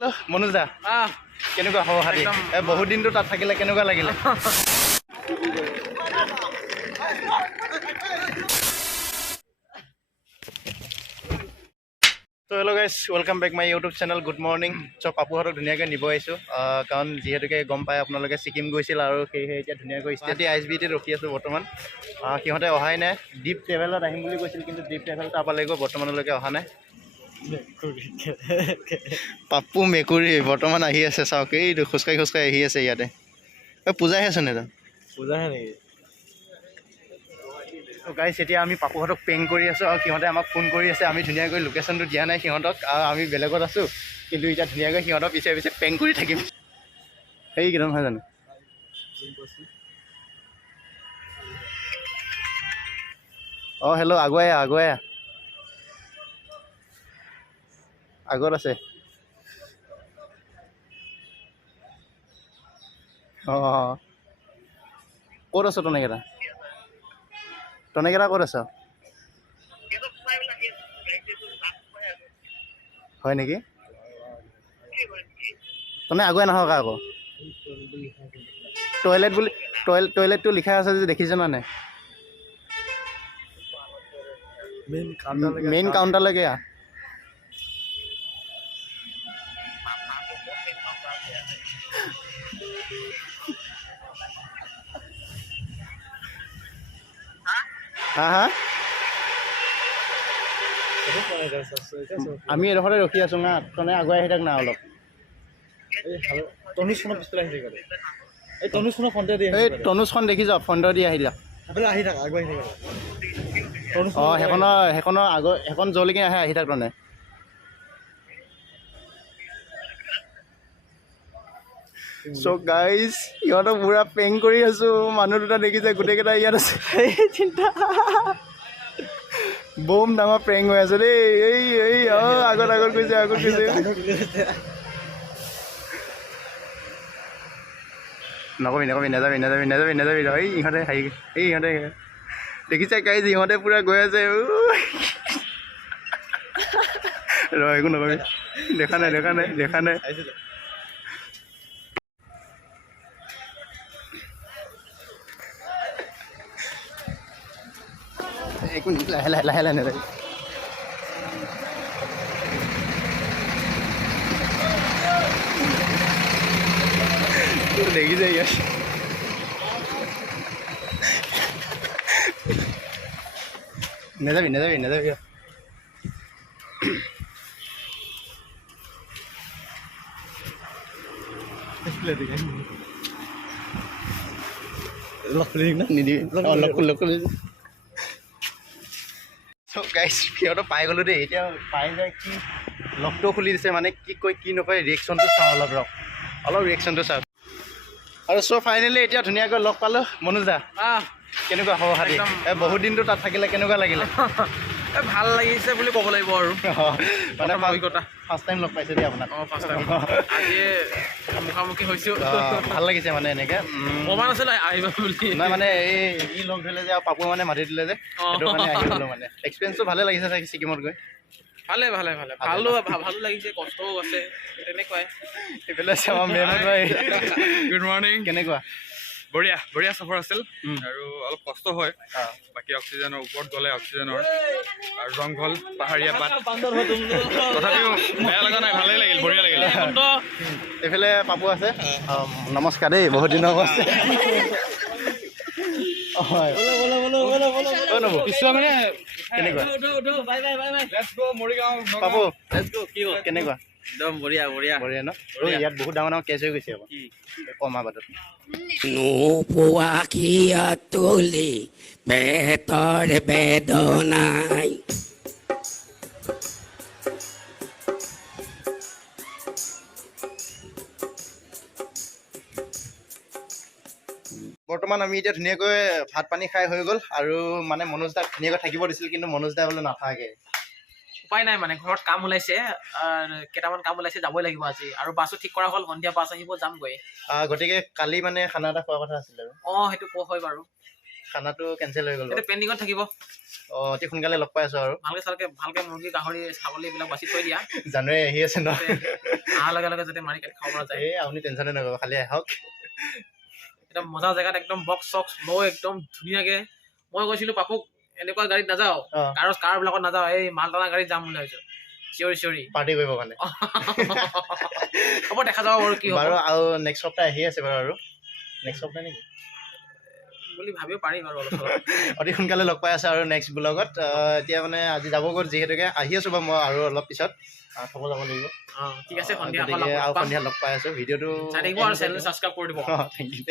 Manuj da কেনেকুৱা খবৰ খাতি বহুত দিনটো তাত থাকিলে কেনেকুৱা লাগিলে So hello guys, welcome back my YouTube channel. Good morning. So papu hatok dhuniyaকে নিব আইছো কাৰণ যেহেতুকে গম পাই আপোনালোকে সিকিম গৈছিল আৰু সেই এতিয়া ধুনিয়াকৈ ষ্টেটি আইএসবিটি ৰখি আছো বৰ্তমান কিহতে অহাই নাই ডিপ ট্ৰেভেলত আহিম বুলি কৈছিল কিন্তু ডিপ ট্ৰেভেল তাপালেগো বৰ্তমানলৈকে অহা নাই পাপু মেকুৰী বৰ্তমান আহি আছে চাওক এই খুসকাই আহি আছে ইয়াতে পূজাই আছে নে পূজাহে নেকি গাইছ এতিয়া আমি পাপু হাতক পেং কৰি আছো আৰু সিহঁতে আমাক ফোন কৰি আছে আমি ধুনিয়াকৈ লোকেশ্যনটো দিয়া নাই সিহঁতক আৰু আমি বেলেগত আছো কিন্তু এতিয়া ধুনিয়াকৈ সিহঁতক পিছে পিছে পেং কৰি থাকিম সেই কিমান হয় জানো হেল্ল' আগুৱাই আগত আছে ক'ত আছ টনেকেইটা ক'ত আছ হয় নেকি তনে আগুৱাই নাহক আকৌ টয়লেট বুলি টয়লেটটো লিখা আছে যে দেখিছ নে মেইন কাউণ্টাৰলৈকে হা আমি এডোখৰতে ৰখি আছো না তনে আগুৱাই আহি থাক না অলপ তনুজখনৰ পিছফালে আহি থাকে এই তনুজখনৰ ফ্ৰণ্টে দি এই তনুজখন দেখি যাওক ফ্ৰণ্টৰ দি আহি যা আহি থাক আগুৱাই আহি থাকে সেইখনৰ আগৰ সেইখন জলকি আহি থাক তনে So guys, ইহঁতক পুৰা পেং কৰি আছো মানুহ দুটা দেখিছে গোটেইকেইটা ইয়াত আছে চিন্তা বম ডাঙৰ পেং হৈ আছে দেই এই আগত গৈছে নকবি নাযাবি এই ইহঁতে দেখিছে গাইজ ইহঁতে পুৰা গৈ আছে একো নকবি দেখা নাই একো লাহে নাযাবি দেখিছে ইয়াত নাযাবি নিদিবি So guys, সিহঁতক পাই গ'লো দেই এতিয়া পাই যায় কি লগটো খুলি দিছে মানে কি কয় কি নকয় ৰিয়েকশ্যনটো চাওঁ অলপ ৰিয়েকশ্যনটো চাওঁ আৰু চ' ফাইনেলি এতিয়া ধুনীয়াকৈ লগ পালোঁ মনোজ দা কেনেকুৱা খবৰ খাতি বহুত দিনটো তাত থাকিলে কেনেকুৱা লাগিলে ভাল লাগিছে বুলি ক'ব লাগিব আৰু মানে অভিজ্ঞতা ফাৰ্ষ্ট টাইম লগ পাইছোঁ দেই আপোনাক ফাৰ্ষ্ট টাইম আজি মুখামুখি হৈছোঁ ভাল লাগিছে মানে এনেকৈ প্ৰমাণ আছিলে আহিব বুলি নহয় মানে এই লগ ধৰিলে যে আৰু পাপু মানে মাতি দিলে যে সেইটো মানে আহি গ'লোঁ মানে এক্সপিৰিয়েঞ্চটো ভালে লাগিছে চাগে ছিকিমত গৈ ভালো লাগিছে কষ্টও আছে তেনেকুৱাই এইফালে চাওঁ মেমত গুড মৰ্ণিং কেনেকুৱা বঢ়িয়া সফৰ আছিল আৰু অলপ কষ্ট হয় বাকী অক্সিজেনৰ ওপৰত গ'লে অক্সিজেনৰ আৰু জংঘল পাহাৰীয়া পাত তথাপিও বেয়া লগা নাই ভালেই লাগিল বঢ়িয়া লাগিল এইফালে পাপু আছে নমস্কাৰ দেই বহুত দিনৰ আছে পিছুৱা মানে কেনেকুৱা পাপু কেনেকুৱা একদম বঢ়িয়া ন ইয়াত বহুত ডাঙৰ কেছ হৈ গৈছে আকৌ কমা বাটত নোপোৱা কিয় তুলি পেটৰ বেদনাই বৰ্তমান আমি এতিয়া ধুনীয়াকৈ ভাত পানী খাই হৈ গ'ল আৰু মানে মনোজ দাক ধুনীয়াকৈ থাকিব দিছিল কিন্তু মনোজ দা বোলে নাথাকে উপায় নাই মানে ঘৰত কাম ওলাইছে কেইটামান কাম ওলাইছে যাবই লাগিব আজি আৰু বাছো ঠিক কৰা হ'ল সন্ধিয়া বাছ আহিব যামগৈ গতিকে কালি মানে খানা এটা খোৱাৰ কথা আছিল আৰু সেইটো হয় বাৰু খানাটো কেঞ্চেল হৈ গ'ল এইটো পেণ্ডিঙত থাকিব অতি সোনকালে লগ পাই আছো আৰু ভালকে মুৰ্গী গাহৰি ছাগলী এইবিলাক বাছি থৈ দিয়া জানুৱাৰী আহি আছে ন অহাৰ লগে লগে যাতে মাৰি কাটি খাব পৰা যায় এই আপুনি টেনশ্যনে নকৰিব খালি আহক একদম মজা জেগাত একদম বক্স চক্স লৈ একদম ধুনীয়াকে মই কৈছিলো পাপুক এনেকুৱা গাড়ীত নাযাওঁ কাৰ বিলাকত নাযাওঁ এই মালটনা গাড়ীত যাম বুলি ভাবিছো চিঞৰি পাৰ্টি কৰিব কাৰণে হ'ব দেখা যাব বাৰু কি হ'ব বাৰু আৰু নেক্সট সপ্তাহ আহি আছে বাৰু আৰু নেক্সট সপ্তাহ নেকি বুলি ভাবিব পাৰি বাৰু অলপ অতি সোনকালে লগ পাই আছে আৰু নেক্সট ব্লগত এতিয়া মানে আজি যাব গ'ল যিহেতুকে আহি আছো বাৰু মই আৰু অলপ পিছত থ'ব যাব লাগিব ঠিক আছে সন্ধিয়া আৰু সন্ধিয়া লগ পাই আছো ভিডিঅ'টো চাই থাকিব আৰু চেনেল ছাবস্ক্ৰাইব কৰি দিব থেংক ইউ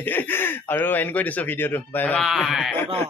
আৰু এণ্ড কৰি দিছোঁ ভিডিঅ'টো বাই বাই